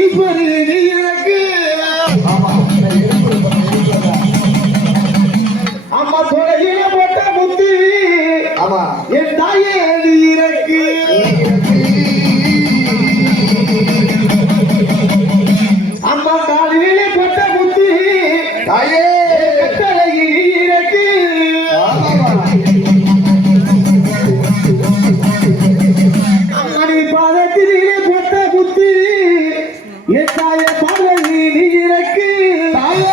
ஈஸ்வரி நீ எனக்கு அம்மா தொலையில போட்ட முத்தி என் தாயே நீ எனக்கு அம்மா காலில போட்ட முத்தி தாயே கட்டளையில் நீ எனக்கு அம்மாடி பாதத்திலே போட்ட முத்தி என் தாயே பார்வையில் நீ எனக்கு தாயே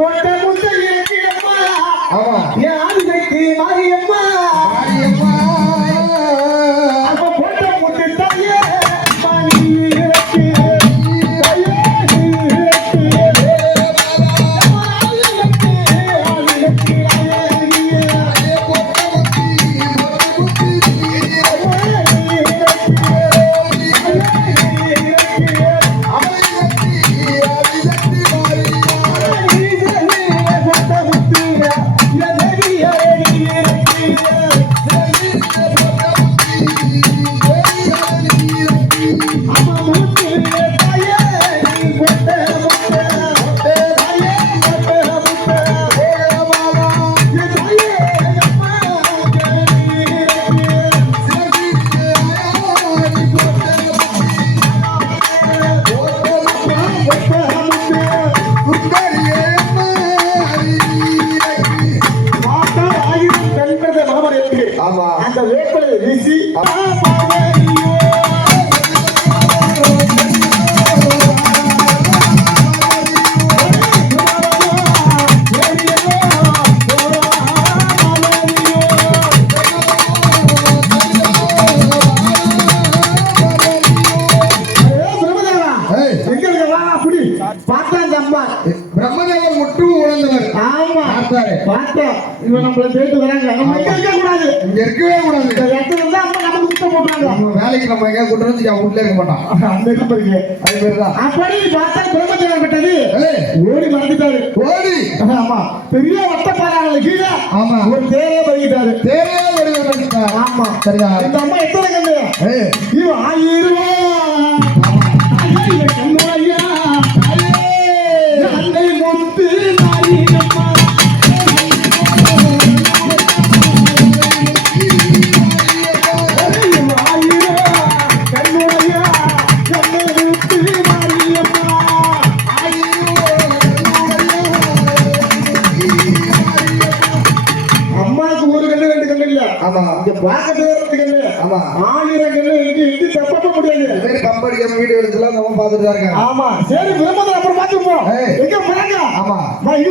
போட்ட முட்டை இறக்கிடம்மா யாருக்கு மாரியம்மா அப்ப போட்ட முட்டை தாயே அந்த வேப்பலை வீசி பிரம்மதேவன் முற்றும் உணர்ந்தவர். ஆமா பார்த்தேன். இவன் நம்மள தேடி வராங்க. நம்ம இங்க இருக்க கூடாது. இங்க இருக்கவே கூடாது. இந்த இடத்துல இருந்தா அப்ப நமக்கு குத்த போடுறாங்க. நம்ம வேலைக்கு நம்ம எங்க கூட்டி வந்து வீட்ல இருக்க மாட்டோம். அந்த இடத்துல போறீங்க. அது பேர் தான். அப்படி பார்த்தா பிரம்மதேவன் விட்டது. ஓடி மறந்துட்டாரு. ஓடி. ஆமா. பெரிய வட்டப்பாறாங்கள கீழ. ஆமா. ஒரு தேரே பறிட்டாரு. தேரே பறிட்டாரு. ஆமா. சரியா. இந்த அம்மா எத்தனை கண்ணு? இவ 1000 ஐயா கண்ணுயா. அன்னை முத்து நாரியம்மா அம்மாவுக்கு ஒரு கண்ணு 2 கண்ணு இல்ல. ஆமா. இந்த பாக்கத்து 2 கண்ணு. ஆமா. 1000 கண்ணு இது தப்ப முடியாது. சரி கம்பெனி வீடியோ எடுத்துலாம் நம்ம பாத்துட்டு தான் இருக்காங்க. ஆமா. சரி விரும்புறது அப்புறம் பாத்துப்போம். எங்க போறாங்க? ஆமா. நான் இது